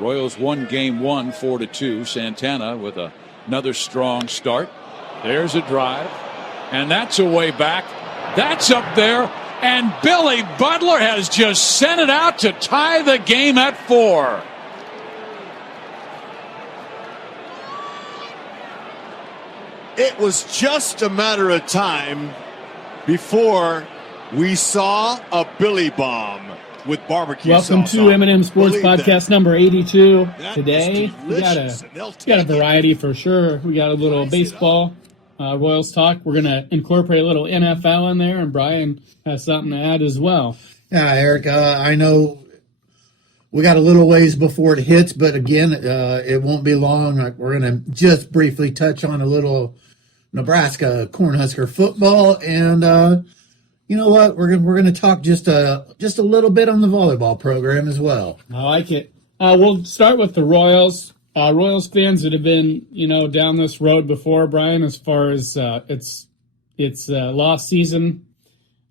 Royals won game one 4-2. Santana with another strong start. There's a drive, and that's a way back. That's up there, and Billy Butler has just sent it out to tie the game at 4. It was just a matter of time before we saw a Billy Bomb with barbecue Welcome sauce to on. M&M Sports Believe Podcast that. number 82. That Today, is we delicious, and they'll got a take it. variety for sure. We got a little Spice it baseball, Royals talk. We're going to incorporate a little NFL in there, and Brian has something to add as well. Yeah, Eric, I know we got a little ways before it hits, but again, it won't be long. We're going to just briefly touch on a little Nebraska Cornhusker football, and you know what? We're going to talk just a little bit on the volleyball program as well. I like it. We'll start with the Royals. Royals fans that have been, down this road before, Brian, as far as it's lost season.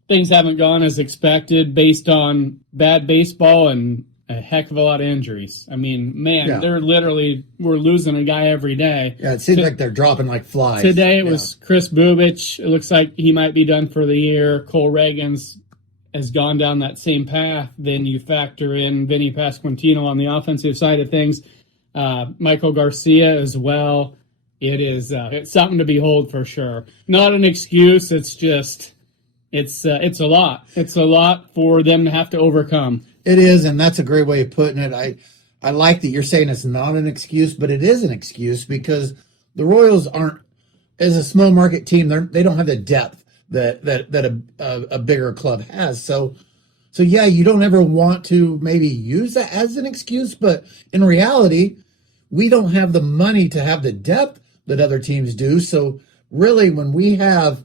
Things haven't gone as expected based on bad baseball and a heck of a lot of injuries. I mean, man, we're losing a guy every day. Yeah, it seems like they're dropping like flies. Today it was Chris Bubich. It looks like he might be done for the year. Cole Reagans has gone down that same path. Then you factor in Vinny Pasquantino on the offensive side of things. Michael Garcia as well. It's something to behold for sure. Not an excuse. It's just it's a lot. It's a lot for them to have to overcome. It is, and that's a great way of putting it. I like that you're saying it's not an excuse, but it is an excuse because the Royals aren't, as a small market team, they don't have the depth that a bigger club has. So yeah, you don't ever want to maybe use that as an excuse, but in reality, we don't have the money to have the depth that other teams do. So really, when we have,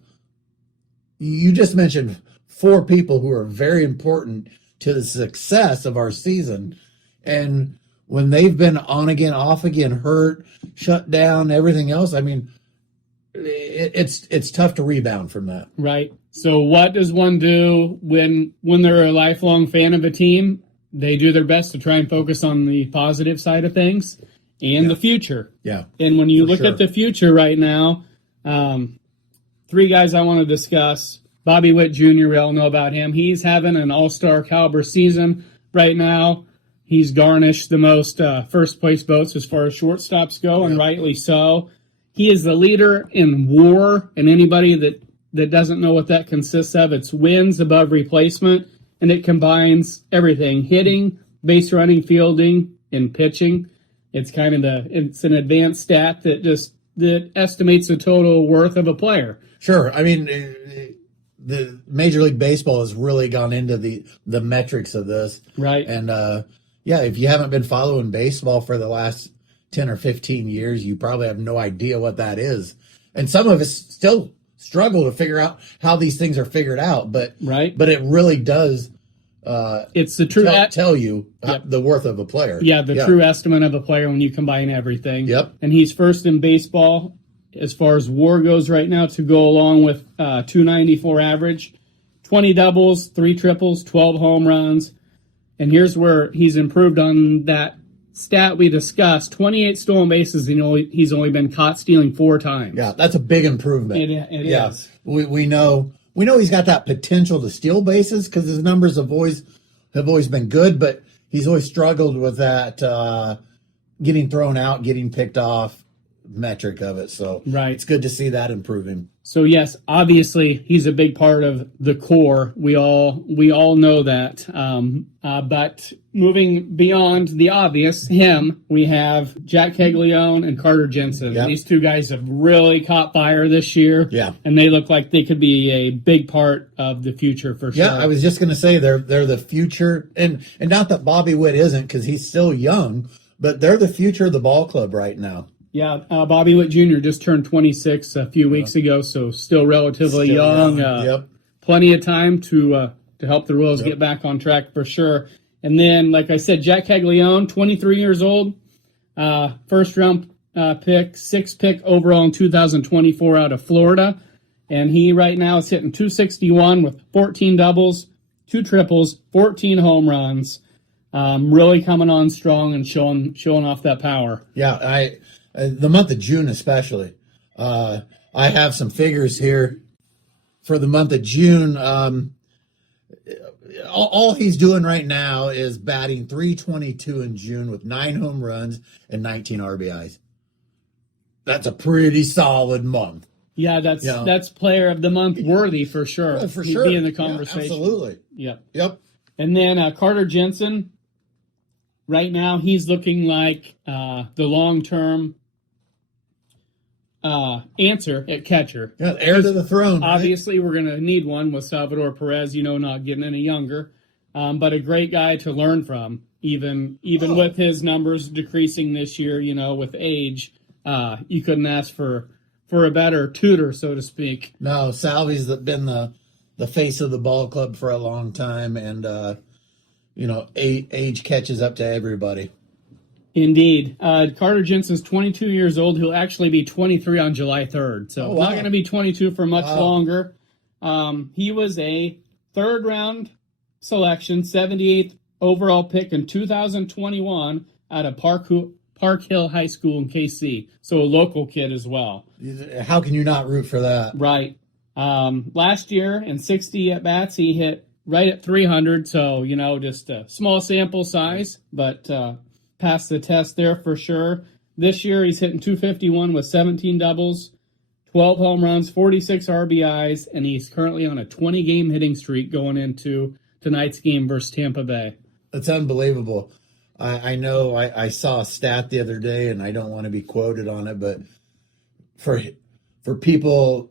you just mentioned 4 people who are very important to the success of our season, and when they've been on again, off again, hurt, shut down, everything else, I mean, it's tough to rebound from that. Right. So what does one do when they're a lifelong fan of a team? They do their best to try and focus on the positive side of things and the future. Yeah. And when you look at the future right now, 3 guys I want to discuss. Bobby Witt Jr., we all know about him. He's having an all-star caliber season right now. He's garnished the most first-place votes as far as shortstops go, and rightly so. He is the leader in WAR, and anybody that doesn't know what that consists of, it's wins above replacement, and it combines everything, hitting, base running, fielding, and pitching. It's kind of it's an advanced stat that estimates the total worth of a player. Sure. I mean, the Major League Baseball has really gone into the metrics of this. Right. And, if you haven't been following baseball for the last 10 or 15 years, you probably have no idea what that is. And some of us still struggle to figure out how these things are figured out. But it really does it's the true tell you the worth of a player. Yeah, true estimate of a player when you combine everything. Yep. And he's first in baseball as far as WAR goes right now to go along with 294 average, 20 doubles, 3 triples, 12 home runs. And here's where he's improved on that stat we discussed, 28 stolen bases. He's only been caught stealing 4 times. Yeah, that's a big improvement. It is. We know he's got that potential to steal bases because his numbers have always been good, but he's always struggled with that getting thrown out, getting picked off metric of it. So it's good to see that improving. So yes, obviously he's a big part of the core. We all know that. But moving beyond the obvious, we have Jac Caglione and Carter Jensen. Yep. These 2 guys have really caught fire this year. Yeah. And they look like they could be a big part of the future for sure. Yeah, I was just going to say they're the future, and not that Bobby Witt isn't because he's still young, but they're the future of the ball club right now. Yeah, Bobby Witt Jr. just turned 26 a few weeks ago, so still relatively young. Plenty of time to help the Royals get back on track for sure. And then, like I said, Jac Caglione, 23 years old, first-round pick, 6th pick overall in 2024 out of Florida. And he right now is hitting .261 with 14 doubles, 2 triples, 14 home runs. really coming on strong and showing off that power. Yeah, the month of June especially. I have some figures here for the month of June. All he's doing right now is batting .322 in June with 9 home runs and 19 RBIs. That's a pretty solid month. Yeah, that's player of the month worthy for sure. Oh, for He'd sure. be in the conversation. Yeah, absolutely. Yep. And then Carter Jensen, right now he's looking like the long-term answer at catcher. Yeah, heir to the throne. Obviously, we're going to need one with Salvador Perez, not getting any younger, but a great guy to learn from, even with his numbers decreasing this year, with age. You couldn't ask for a better tutor, so to speak. No, Salvy's been the face of the ball club for a long time, and age catches up to everybody. Indeed. Carter Jensen's 22 years old. He'll actually be 23 on July 3rd, so not going to be 22 for much longer. He was a third-round selection, 78th overall pick in 2021 out of Park Hill High School in KC, so a local kid as well. How can you not root for that? Right. Last year, in 60 at-bats, he hit right at 300, so, just a small sample size, but passed the test there for sure. This year, he's hitting .251 with 17 doubles, 12 home runs, 46 RBIs, and he's currently on a 20-game hitting streak going into tonight's game versus Tampa Bay. That's unbelievable. I know I saw a stat the other day, and I don't want to be quoted on it, but for people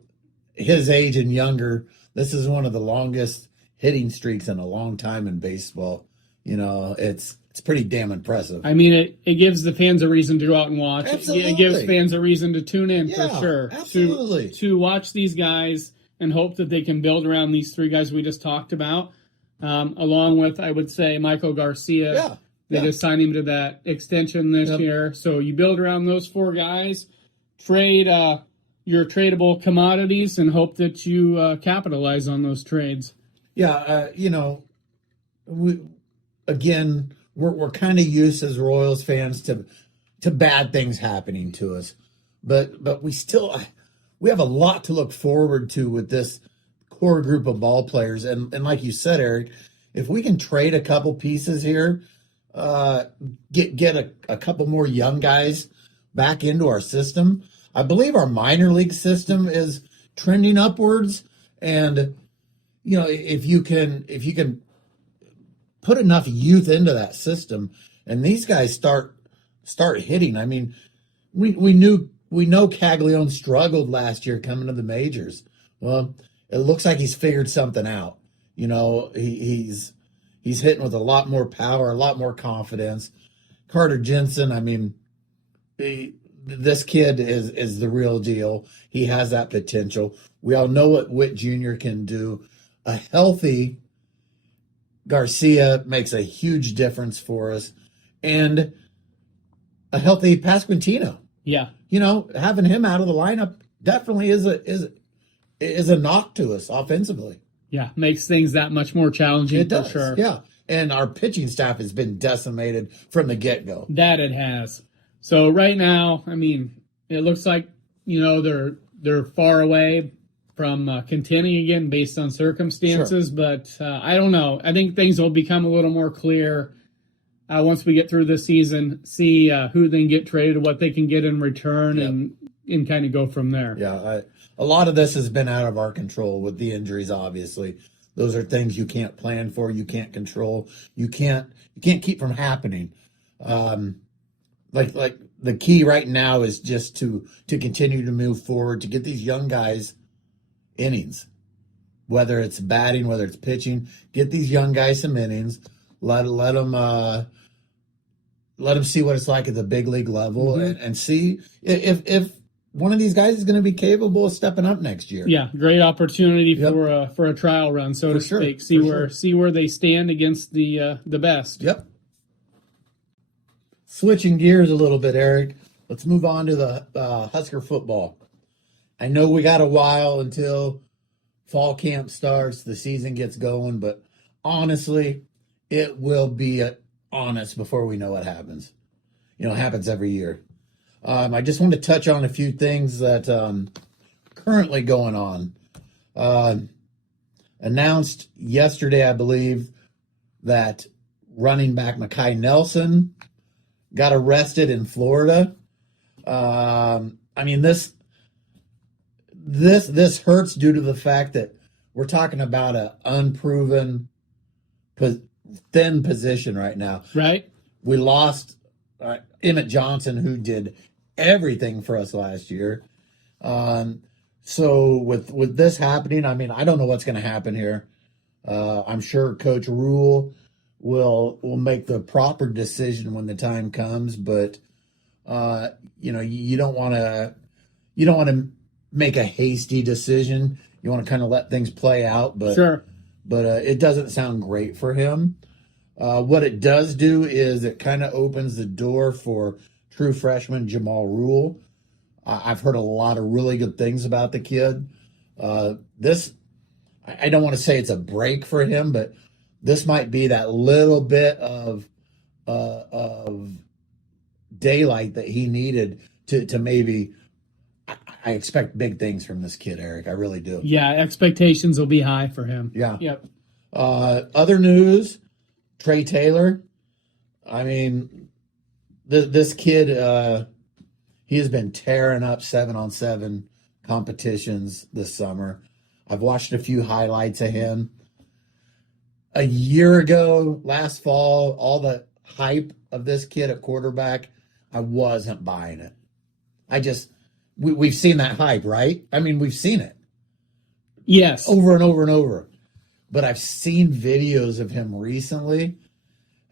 his age and younger, this is one of the longest hitting streaks in a long time in baseball. It's pretty damn impressive. I mean, it gives the fans a reason to go out and watch. Absolutely. It gives fans a reason to tune in for sure. Absolutely. To watch these guys and hope that they can build around these three guys we just talked about, along with, I would say, Michael Garcia. Yeah. They just signed him to that extension this year. So you build around those four guys, trade your tradable commodities, and hope that you capitalize on those trades. Yeah, we're kind of used as Royals fans to bad things happening to us, but we have a lot to look forward to with this core group of ball players, and like you said, Eric, if we can trade a couple pieces here, get a couple more young guys back into our system. I believe our minor league system is trending upwards, and if you can put enough youth into that system, and these guys start hitting. I mean, we know Caglione struggled last year coming to the majors. Well, it looks like he's figured something out. He's hitting with a lot more power, a lot more confidence. Carter Jensen, I mean, this kid is the real deal. He has that potential. We all know what Witt Jr. can do. A healthy Garcia makes a huge difference for us, and a healthy Pasquantino. Yeah, having him out of the lineup definitely is a knock to us offensively. Yeah, makes things that much more challenging. It does, for sure. Yeah, and our pitching staff has been decimated from the get-go. That it has. So right now, I mean, it looks like they're far away from contending again based on circumstances, sure. But I don't know. I think things will become a little more clear once we get through the season, see who they can get traded, what they can get in return, and kind of go from there. Yeah, a lot of this has been out of our control with the injuries, obviously. Those are things you can't plan for, you can't control, you can't keep from happening. Like the key right now is just to continue to move forward, to get these young guys innings, whether it's batting, whether it's pitching. Get these young guys some innings. Let them see what it's like at the big league level, mm-hmm. and see if one of these guys is going to be capable of stepping up next year. Yeah, great opportunity for a trial run, so to speak. See where they stand against the best. Yep. Switching gears a little bit, Eric. Let's move on to the Husker football. I know we got a while until fall camp starts, the season gets going, but honestly, it will be honest before we know what happens. It happens every year. I just want to touch on a few things that currently going on. Announced yesterday, I believe, that running back Mekhi Nelson got arrested in Florida. This hurts due to the fact that we're talking about an unproven, thin position right now. Right. We lost Emmett Johnson, who did everything for us last year. So with this happening, I don't know what's going to happen here. I'm sure Coach Rule will make the proper decision when the time comes, but you don't want to make a hasty decision. You want to kind of let things play out, but sure. But it doesn't sound great for him. What it does do is it kind of opens the door for true freshman Jamal Rule. I've heard a lot of really good things about the kid. I don't want to say it's a break for him, but this might be that little bit of daylight that he needed to maybe. I expect big things from this kid, Eric. I really do. Yeah, expectations will be high for him. Yeah. Yep. Other news, Trey Taylor. This kid, he has been tearing up 7-on-7 competitions this summer. I've watched a few highlights of him. A year ago, last fall, all the hype of this kid at quarterback, I wasn't buying it. We've seen that hype, right? We've seen it. Yes. Over and over and over. But I've seen videos of him recently,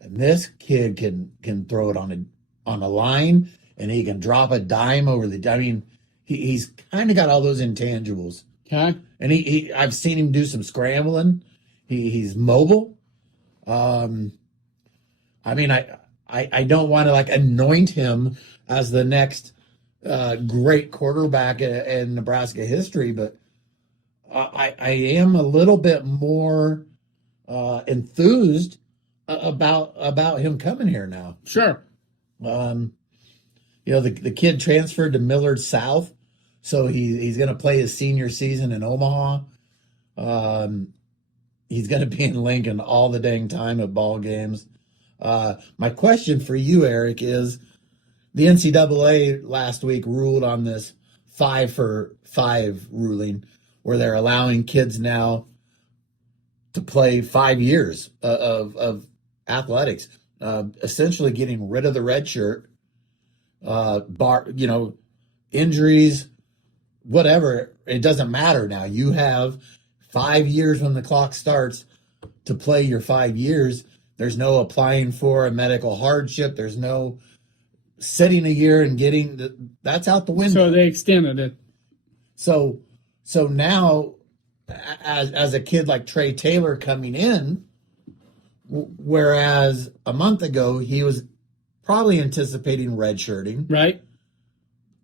and this kid can throw it on a line, and he can drop a dime over the. He's kind of got all those intangibles. Okay. And I've seen him do some scrambling. He's mobile. I don't want to anoint him as the next great quarterback in Nebraska history, but I am a little bit more enthused about him coming here now. Sure. The kid transferred to Millard South, so he's going to play his senior season in Omaha. He's going to be in Lincoln all the dang time at ball games. My question for you, Eric, is the NCAA last week ruled on this 5-for-5 ruling, where they're allowing kids now to play 5 years of athletics, essentially getting rid of the red shirt, injuries, whatever. It doesn't matter now. You have 5 years when the clock starts to play your 5 years. There's no applying for a medical hardship. There's no sitting a year and that's out the window. So they extended it. So now, as a kid like Trey Taylor coming in, whereas a month ago he was probably anticipating redshirting. Right.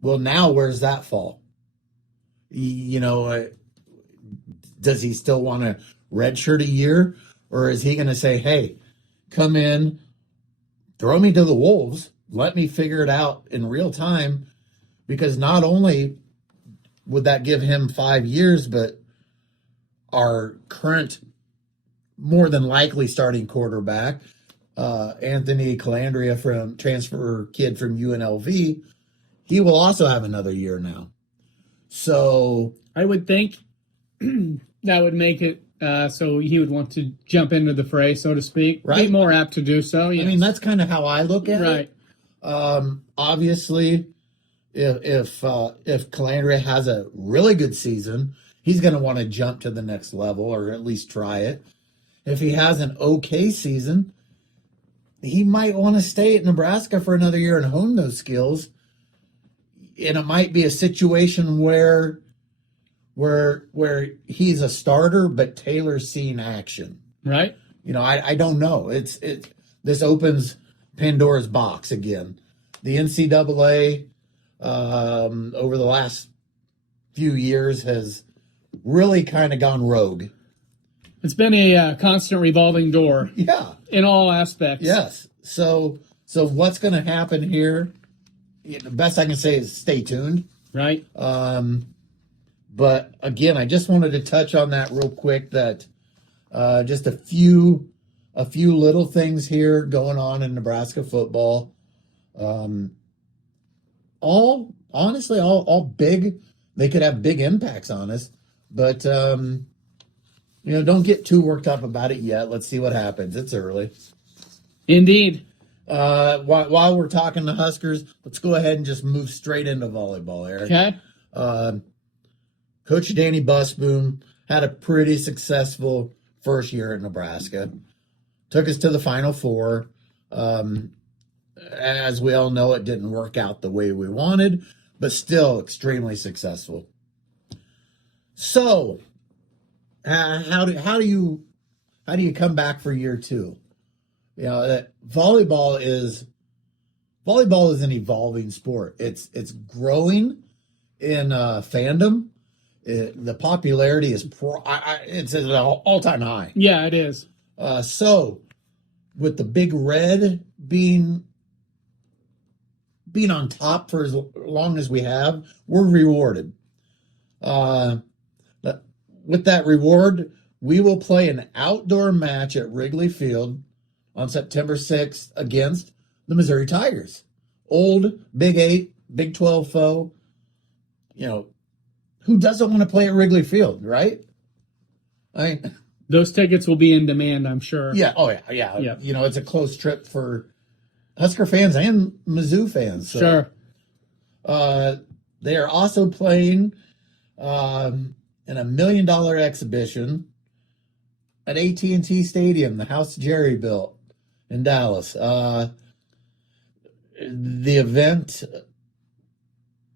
Well, now where's that fall? Does he still want to redshirt a year, or is he going to say, "Hey, come in, throw me to the wolves, let me figure it out in real time"? Because not only would that give him 5 years, but our current, more than likely starting quarterback, Anthony Calandria, from transfer kid from UNLV, he will also have another year now. So I would think that would make it so he would want to jump into the fray, so to speak. Right. Be more apt to do so. Yes. That's kind of how I look at it. Right. Obviously, if Calandria has a really good season, he's going to want to jump to the next level, or at least try it. If he has an okay season, he might want to stay at Nebraska for another year and hone those skills. And it might be a situation where he's a starter, but Taylor's seeing action. Right. I don't know. This opens Pandora's box again. The NCAA over the last few years has really kind of gone rogue. It's been a constant revolving door Yeah. in all aspects. Yes. So what's going to happen here? The best I can say is stay tuned. Right. But again, I just wanted to touch on that real quick. That just a few little things here going on in Nebraska football. All honestly, all big. They could have big impacts on us, but don't get too worked up about it yet. Let's see what happens. It's early. Indeed. While we're talking to Huskers, let's go ahead and just move straight into volleyball, Eric. Okay. Coach Danny Busboom had a pretty successful first year at Nebraska. Took us to the Final Four. As we all know, it didn't work out the way we wanted, but still extremely successful. So, how do you come back for year two? That volleyball is an evolving sport. It's growing in fandom. The popularity is it's at an all-time high. Yeah, it is. So with the Big Red being on top for as long as we have, we're rewarded. With that reward, we will play an outdoor match at Wrigley Field on September 6th against the Missouri Tigers. Old Big 8, Big 12 foe. Who doesn't want to play at Wrigley Field, right? Those tickets will be in demand, I'm sure. Yeah. Oh, yeah. Yeah. It's a close trip for Husker fans and Mizzou fans. So. Sure. They are also playing in a $1 million exhibition at AT&T Stadium, the house Jerry built in Dallas. The event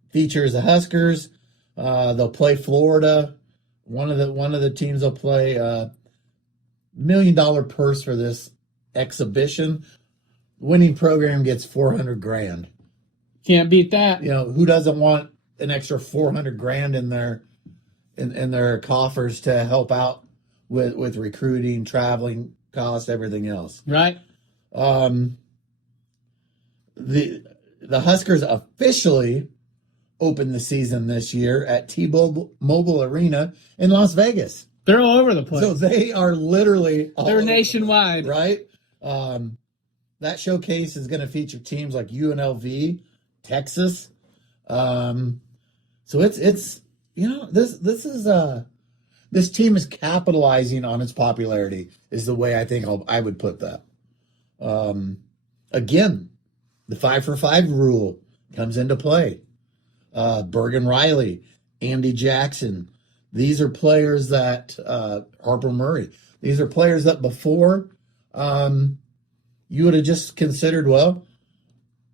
features the Huskers. They'll play Florida. One of the teams will play. $1 million purse for this exhibition. Winning program gets $400,000. Can't beat that. Who doesn't want an extra $400,000 in their coffers to help out with recruiting, traveling costs, everything else. Right. The Huskers officially opened the season this year at T-Mobile Arena in Las Vegas. They're all over the place. So they are literally they're nationwide, right? That showcase is going to feature teams like UNLV, Texas. So it's this team is capitalizing on its popularity, is the way I think I would put that. Again, the 5-for-5 rule comes into play. Bergen Riley, Andy Jackson. These are players that Harper Murray. These are players that before you would have just considered, well,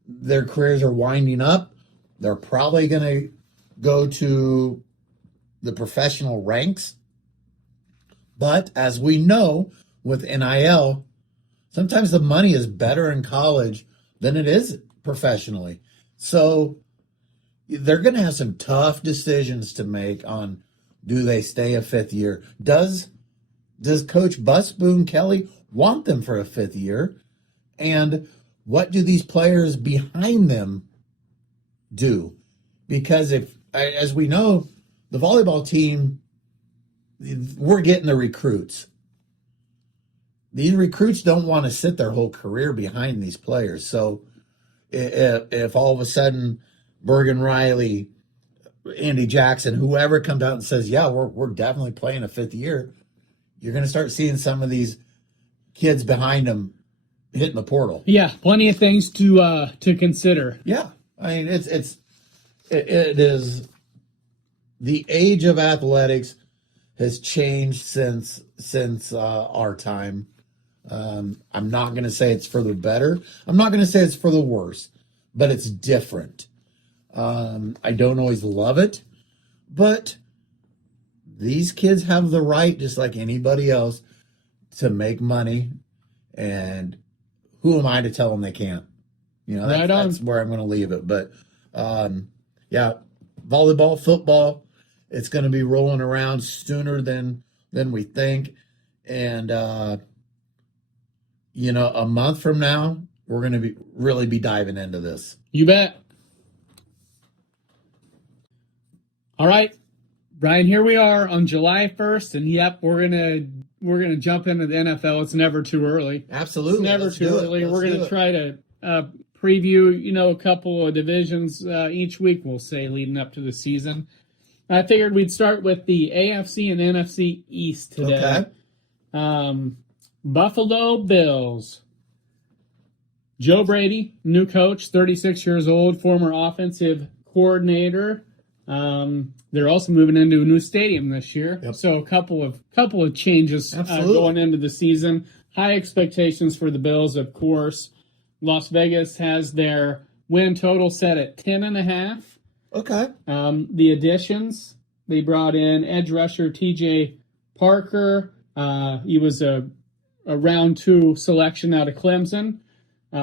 their careers are winding up. They're probably going to go to the professional ranks. But as we know with NIL, sometimes the money is better in college than it is professionally. So they're going to have some tough decisions to make on, do they stay a fifth year? Does Coach Busboom Kelly want them for a fifth year? And what do these players behind them do? Because as we know, the volleyball team, we're getting the recruits. These recruits don't want to sit their whole career behind these players. So if all of a sudden Bergen Riley, Andy Jackson, whoever comes out and says, yeah, we're definitely playing a fifth year, you're going to start seeing some of these kids behind them hitting the portal. Yeah, plenty of things to consider. Yeah, I mean it is the age of athletics has changed since our time. I'm not going to say it's for the better. I'm not going to say it's for the worse, but it's different. I don't always love it, but these kids have the right, just like anybody else, to make money. And who am I to tell them they can't? That's where I'm going to leave it. But yeah, volleyball, football, it's going to be rolling around sooner than we think. And a month from now, we're going to really be diving into this. You bet. All right, Brian, here we are on July 1st, and yep, we're gonna jump into the NFL. It's never too early. Absolutely. It's never too early. We're going to try to preview, a couple of divisions each week, we'll say, leading up to the season. I figured we'd start with the AFC and NFC East today. Okay. Buffalo Bills. Joe Brady, new coach, 36 years old, former offensive coordinator. They're also moving into a new stadium this year. Yep. So a couple of changes going into the season. High expectations for the Bills, of course. Las Vegas has their win total set at 10.5. Okay. The additions, they brought in edge rusher TJ Parker. He was a round 2 selection out of Clemson.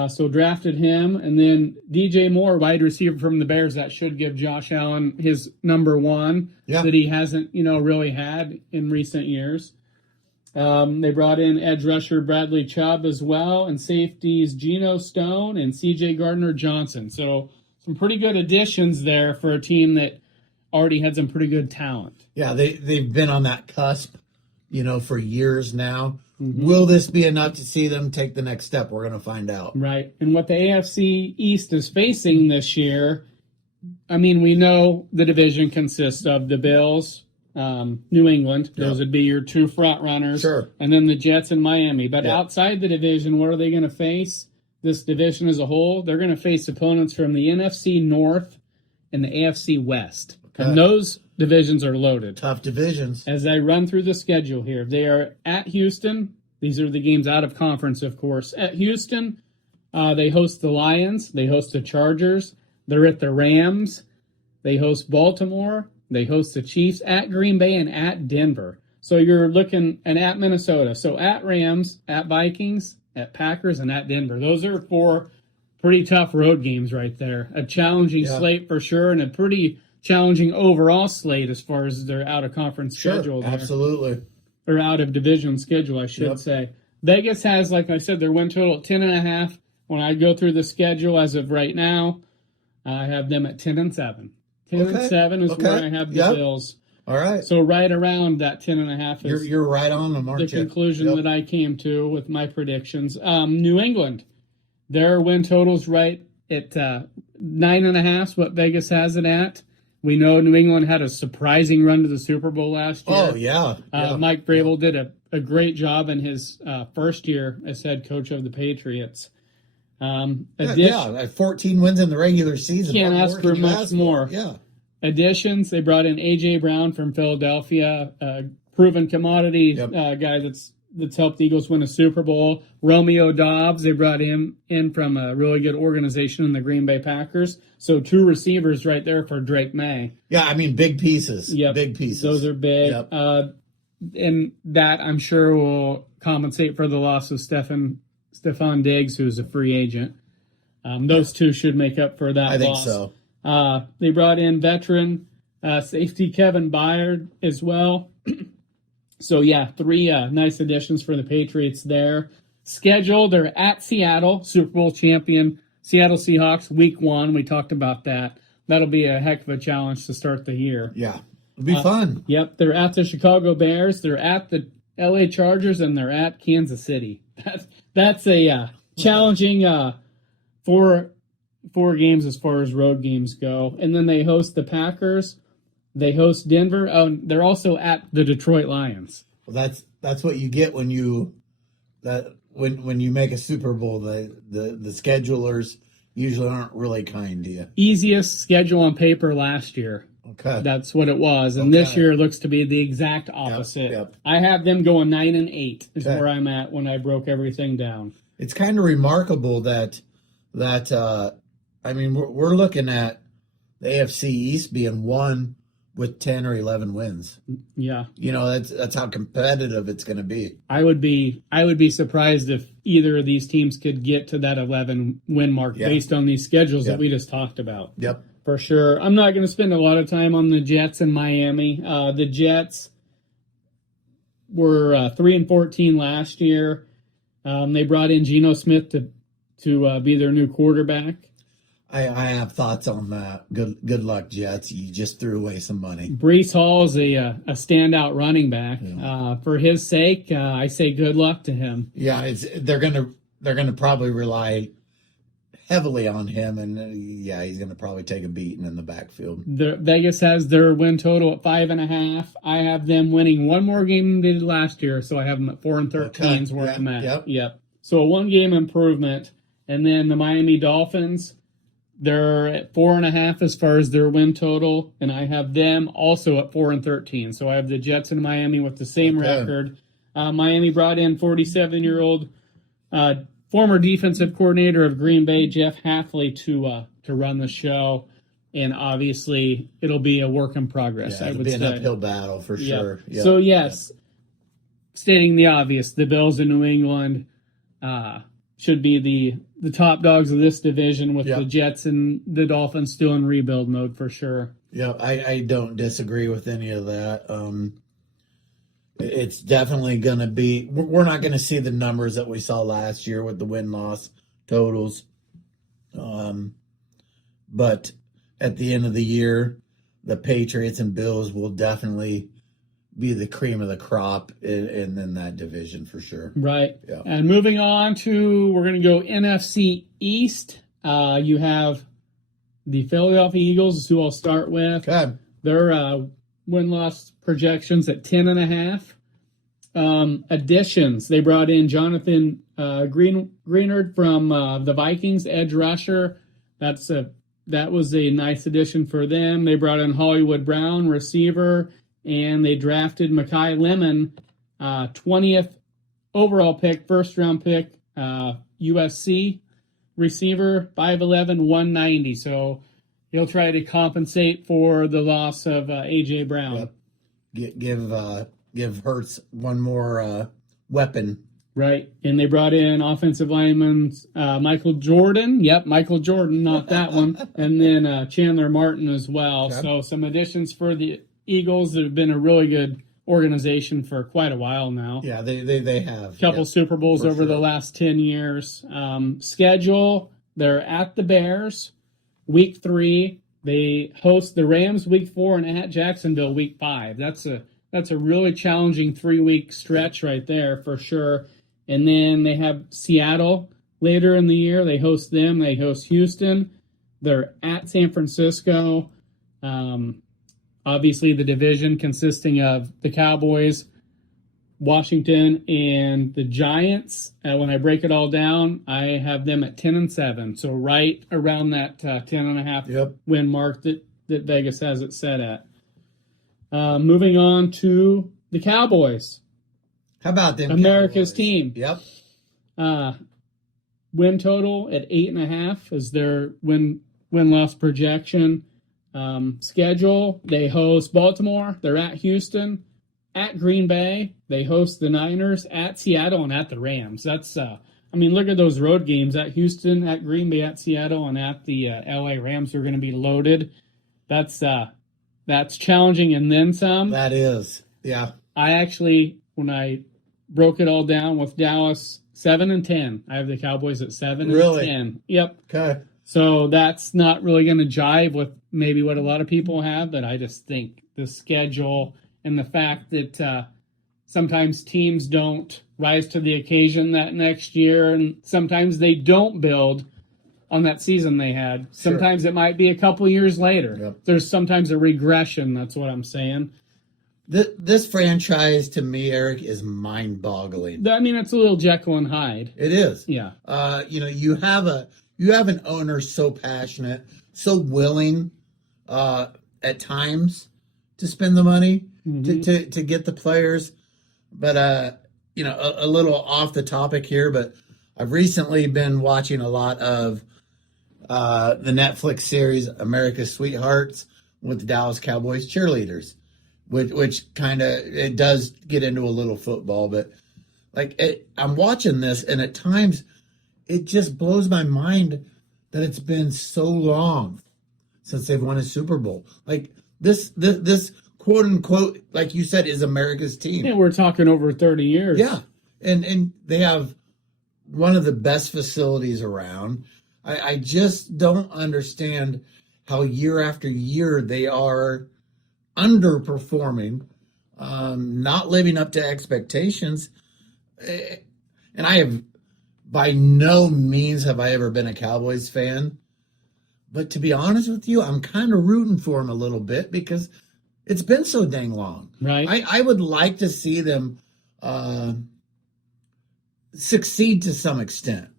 So drafted him. And then DJ Moore, wide receiver from the Bears, that should give Josh Allen his number 1 that he hasn't, really had in recent years. They brought in edge rusher Bradley Chubb as well, and safeties Geno Stone and CJ Gardner-Johnson. So some pretty good additions there for a team that already had some pretty good talent. Yeah, they've been on that cusp, for years now. Mm-hmm. Will this be enough to see them take the next step? We're going to find out. Right. And what the AFC East is facing this year, we know the division consists of the Bills, New England. Those would be your 2 front runners. Sure. And then the Jets and Miami. But outside the division, what are they going to face? This division as a whole, they're going to face opponents from the NFC North and the AFC West. Okay. And those divisions are loaded. Tough divisions. As I run through the schedule here, they are at Houston. These are the games out of conference, of course. At Houston, they host the Lions. They host the Chargers. They're at the Rams. They host Baltimore. They host the Chiefs, at Green Bay, and at Denver. So you're looking at Minnesota. So at Rams, at Vikings, at Packers, and at Denver. Those are 4 pretty tough road games right there. A challenging slate for sure, and a pretty challenging overall slate as far as their out-of-conference schedule. There. Absolutely. Or out-of-division schedule, I should say. Vegas has, like I said, their win total at 10.5. When I go through the schedule as of right now, I have them at 10-7. 10-7 is where I have the Bills. All right. So right around that 10.5 is you're right on the mark. The conclusion that I came to with my predictions. New England, their win total's right at 9.5 is what Vegas has it at. We know New England had a surprising run to the Super Bowl last year. Oh, yeah. Mike Vrabel did a great job in his first year as head coach of the Patriots. 14 wins in the regular season. Can't ask for much more. Yeah. Additions, they brought in A.J. Brown from Philadelphia, proven commodity guy that's helped the Eagles win a Super Bowl. Romeo Doubs, they brought him in from a really good organization in the Green Bay Packers. So 2 receivers right there for Drake May. Yeah, big pieces. Yep. Big pieces. Those are big. Yep. And that, I'm sure, will compensate for the loss of Stephon Diggs, who's a free agent. Those 2 should make up for that loss. I think so. They brought in veteran safety Kevin Byard as well. So, 3 nice additions for the Patriots there. Schedule, they're at Seattle, Super Bowl champion, Seattle Seahawks, week 1. We talked about that. That'll be a heck of a challenge to start the year. Yeah, it'll be fun. Yep, they're at the Chicago Bears, they're at the LA Chargers, and they're at Kansas City. That's a challenging 4 games as far as road games go. And then they host the Packers. They host Denver. Oh, they're also at the Detroit Lions. Well, that's what you get when you make a Super Bowl. The schedulers usually aren't really kind to you. Easiest schedule on paper last year. Okay, that's what it was, and this year looks to be the exact opposite. Yep. I have them going 9-8 is where I'm at when I broke everything down. It's kind of remarkable that we're looking at the AFC East being won with 10 or 11 wins. Yeah. That's how competitive it's going to be. I would be surprised if either of these teams could get to that 11 win mark based on these schedules that we just talked about. Yep. For sure. I'm not going to spend a lot of time on the Jets in Miami. The Jets, were 3-14 last year. They brought in Geno Smith to be their new quarterback. I have thoughts on that. Good luck, Jets. You just threw away some money. Breece Hall is a standout running back. Yeah. For his sake, I say good luck to him. Yeah, they're gonna probably rely heavily on him, and he's gonna probably take a beating in the backfield. Vegas has their win total at 5.5. I have them winning one more game than they did last year, so I have them at 4-13 is where I'm at. Yep. So a 1-game improvement, and then the Miami Dolphins. They're at 4.5 as far as their win total, and I have them also at 4-13. So I have the Jets and Miami with the same record. Miami brought in 47-year-old former defensive coordinator of Green Bay, Jeff Hafley, to run the show, and obviously it'll be a work in progress. It'll be an uphill battle for sure. Yep. So yes, stating the obvious, the Bills in New England should be the top dogs of this division, with the Jets and the Dolphins still in rebuild mode for sure. Yeah, I don't disagree with any of that. It's definitely going to be – we're not going to see the numbers that we saw last year with the win-loss totals. But at the end of the year, the Patriots and Bills will definitely be the cream of the crop in that division for sure. Right. Yeah. And moving on to, we're going to go NFC East. You have the Philadelphia Eagles, who I'll start with. Okay. Their win-loss projections at 10.5. Additions, they brought in Jonathan Greenard from the Vikings, edge rusher. That was a nice addition for them. They brought in Hollywood Brown, receiver, and they drafted Mekhi Lemon, 20th overall pick, first-round pick, USC receiver, 5'11", 190. So he'll try to compensate for the loss of A.J. Brown. Yep. Give Hurts one more weapon. Right. And they brought in offensive lineman Michael Jordan. Yep, Michael Jordan, not that one. And then Chandler Martin as well. Okay. So some additions for the Eagles that have been a really good organization for quite a while now. Yeah, they have. Couple Super Bowls over the last 10 years. Schedule, they're at the Bears, week 3. They host the Rams week 4 and at Jacksonville week 5. That's a really challenging 3-week stretch right there for sure. And then they have Seattle later in the year. They host them. They host Houston. They're at San Francisco. Obviously, the division consisting of the Cowboys, Washington, and the Giants. When I break it all down, I have them at 10-7. So right around that 10.5 win mark that Vegas has it set at. Moving on to the Cowboys. How about them? America's Cowboys? Team. Yep. Win total at 8.5 is their win-loss projection. Schedule, they host Baltimore. They're at Houston, at Green Bay. They host the Niners, at Seattle, and at the Rams. That's look at those road games at Houston, at Green Bay, at Seattle, and at the LA Rams are going to be loaded. That's challenging and then some. That is, yeah. I actually, when I broke it all down with Dallas, 7-10. I have the Cowboys at 7-10. Yep. Okay. So that's not really going to jive with maybe what a lot of people have, but I just think the schedule and the fact that sometimes teams don't rise to the occasion that next year, and sometimes they don't build on that season they had. Sometimes it might be a couple years later. Yep. There's sometimes a regression. That's what I'm saying. This franchise, to me, Eric, is mind-boggling. I mean, it's a little Jekyll and Hyde. It is. Yeah. You have an owner so passionate, so willing at times to spend the money to get the players. But, a little off the topic here, but I've recently been watching a lot of the Netflix series America's Sweethearts with the Dallas Cowboys cheerleaders, which kind of, it does get into a little football, but I'm watching this, and at times it just blows my mind that it's been so long since they've won a Super Bowl. This quote unquote, like you said, is America's team. Yeah, we're talking over 30 years. Yeah. And they have one of the best facilities around. I just don't understand how year after year they are underperforming, not living up to expectations. And I have, by no means have I ever been a Cowboys fan. But to be honest with you, I'm kind of rooting for them a little bit because it's been so dang long. Right. I would like to see them succeed to some extent.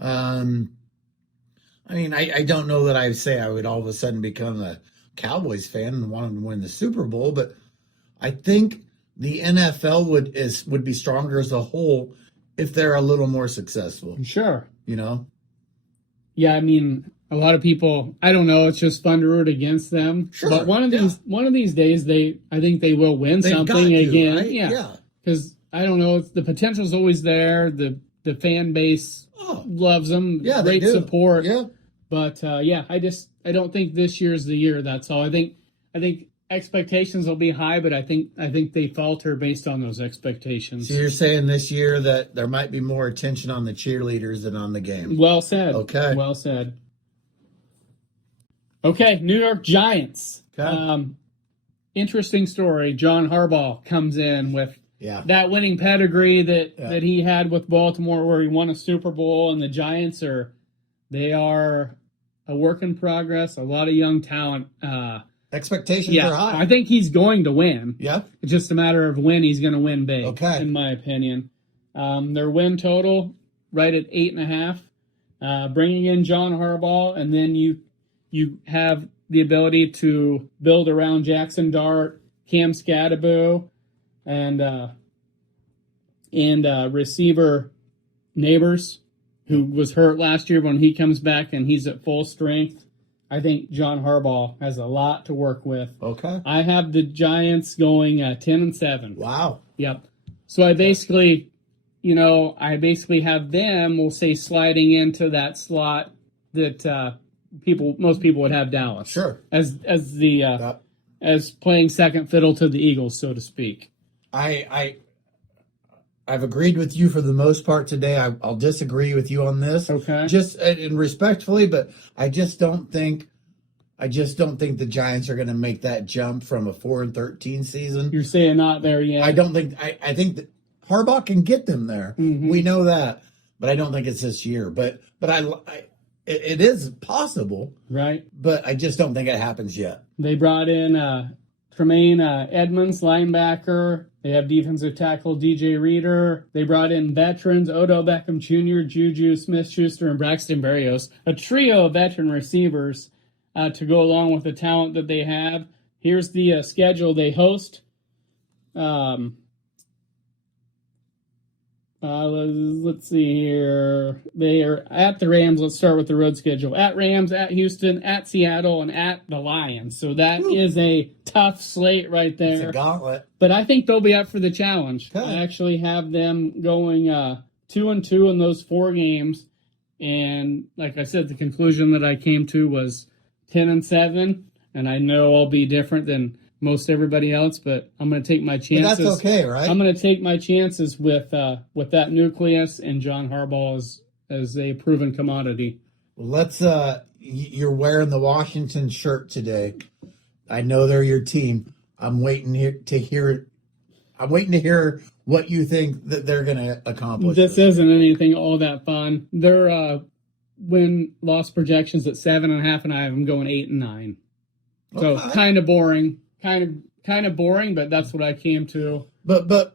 I mean, I don't know that I say I would all of a sudden become a Cowboys fan and want to win the Super Bowl, but I think the NFL would be stronger as a whole if they're a little more successful. Sure. You know? Yeah, I mean, a lot of people, I don't know, it's just fun to root against them. Sure. But one of these days, I think they will win They've something got to, again. right? Yeah. Because I don't know, the potential's always there. The fan base loves them. Yeah, great they do. support. Yeah. But I don't think this year's the year. That's all. I think expectations will be high, but I think they falter based on those expectations. So you're saying this year that there might be more attention on the cheerleaders than on the game. Well said. Okay. Well said. Okay, New York Giants. Okay. Interesting story. John Harbaugh comes in with that winning pedigree that he had with Baltimore, where he won a Super Bowl, and the Giants are a work in progress. A lot of young talent. Expectations are high. I think he's going to win. Yeah. It's just a matter of when he's going to win big. Okay. In my opinion, their win total right at 8.5. Bringing in John Harbaugh, and then you have the ability to build around Jackson Dart, Cam Scadaboo, and receiver Neighbors, who was hurt last year. When he comes back and he's at full strength, I think John Harbaugh has a lot to work with. Okay. I have the Giants going 10-7. Wow. Yep. So I basically have them, we'll say, sliding into that slot that most people would have Dallas. Sure. As playing second fiddle to the Eagles, so to speak. I've agreed with you for the most part today. I'll disagree with you on this. Okay. Just and respectfully, but I just don't think the Giants are going to make that jump from a 4-13 season. You're saying not there yet. I don't think. I think that Harbaugh can get them there. Mm-hmm. We know that, but I don't think it's this year. But it is possible, right? But I just don't think it happens yet. They brought in Tremaine Edmonds, linebacker. They have defensive tackle DJ Reader. They brought in veterans Odell Beckham Jr., Juju Smith-Schuster, and Braxton Berrios, a trio of veteran receivers to go along with the talent that they have. Here's the schedule they host. Let's see here. They are at the Rams. Let's start with the road schedule. At Rams, at Houston, at Seattle, and at the Lions. So that is a tough slate right there. It's a gauntlet. But I think they'll be up for the challenge. Okay. I actually have them going 2-2 in those 4 games. And like I said, the conclusion that I came to was 10-7. And I know I'll be different than most everybody else, but I'm going to take my chances. But that's okay, right? I'm going to take my chances with that nucleus and John Harbaugh as a proven commodity. Well, let's. You're wearing the Washington shirt today. I know they're your team. I'm waiting to hear what you think that they're going to accomplish. This isn't anything all that fun. Their win-loss projections at 7.5, and I have them going 8-9. So Okay. kind of boring. Kind of boring, but that's what I came to. But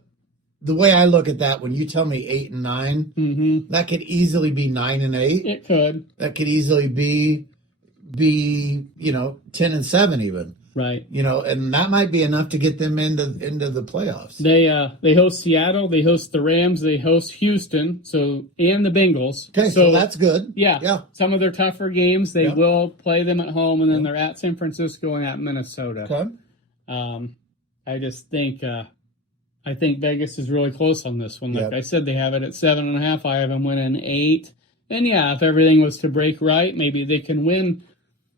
the way I look at that, when you tell me 8 and 9, Mm-hmm. that could easily be 9 and 8. It could. That could easily be 10 and 7 even. Right. And that might be enough to get them into the playoffs. They host Seattle, they host the Rams, they host Houston, and the Bengals. Okay, so that's good. Yeah. Some of their tougher games, they will play them at home, and then they're at San Francisco and at Minnesota. Okay. I just think I think Vegas is really close on this one. Like Yep. I said, they have it at 7.5. I have them winning 8. And if everything was to break right, maybe they can win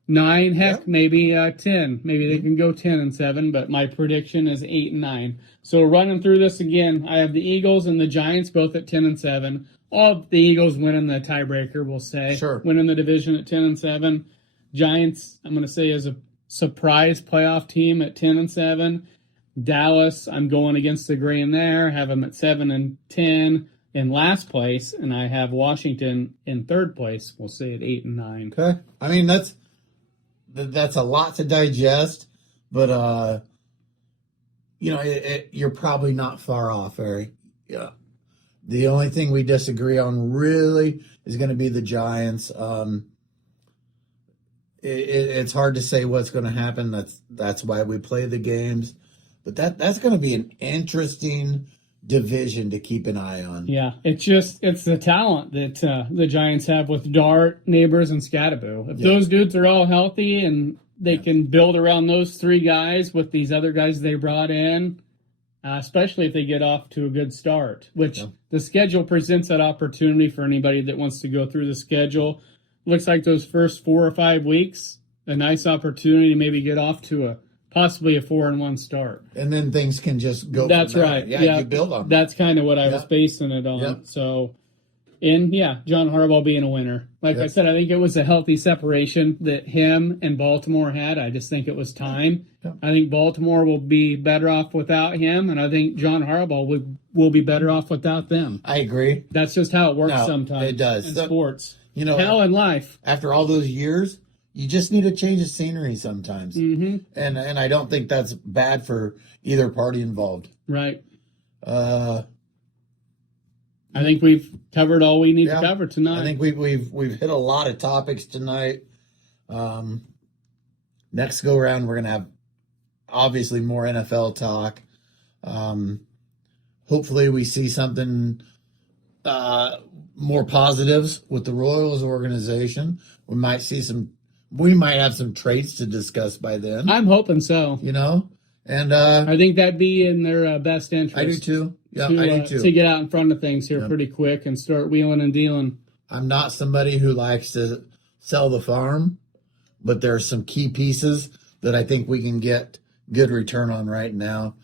9, heck, maybe 10. Maybe they can go 10-7, but my prediction is 8-9. So running through this again, I have the Eagles and the Giants both at 10-7. All of the Eagles winning the tiebreaker, we'll say. Sure. Winning the division at 10-7. Giants, I'm going to say, is a surprise playoff team at 10-7. Dallas, I'm going against the grain there. Have them at 7-10 in last place, and I have Washington in third place. We'll say at 8-9. Okay. I mean, that's a lot to digest, but you're probably not far off, Harry. Yeah. The only thing we disagree on really is going to be the Giants. It's hard to say what's going to happen. That's why we play the games. But that's going to be an interesting division to keep an eye on. Yeah, it's the talent that the Giants have with Dart, Neighbors, and Scatterbo. If those dudes are all healthy and they can build around those three guys with these other guys they brought in, especially if they get off to a good start, which the schedule presents that opportunity for anybody that wants to go through the schedule. Looks like those first 4 or 5 weeks, a nice opportunity to maybe get off to possibly a 4-1 start. And then things can just go. That's from right. Yeah, yeah, you build on. That's kind of what I was basing it on. Yep. So, John Harbaugh being a winner. Like I said, I think it was a healthy separation that him and Baltimore had. I just think it was time. Yep. I think Baltimore will be better off without him, and I think John Harbaugh will be better off without them. I agree. That's just how it works sometimes. It does. In sports. Hell in life. After all those years, you just need a change of scenery sometimes. Mm-hmm. And I don't think that's bad for either party involved. Right. I think we've covered all we need to cover tonight. I think we've hit a lot of topics tonight. Next go round, we're gonna have obviously more NFL talk. Hopefully, we see something more positives with the Royals organization. We might have some traits to discuss by then. I'm hoping so. And I think that'd be in their best interest. I do too. Yeah, I do too. To get out in front of things here pretty quick and start wheeling and dealing. I'm not somebody who likes to sell the farm, but there's some key pieces that I think we can get good return on right now.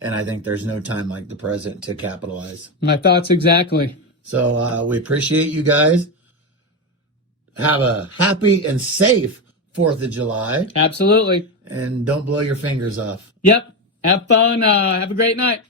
And I think there's no time like the present to capitalize. My thoughts exactly. So we appreciate you guys. Have a happy and safe 4th of July. Absolutely. And don't blow your fingers off. Yep. Have fun. Have a great night.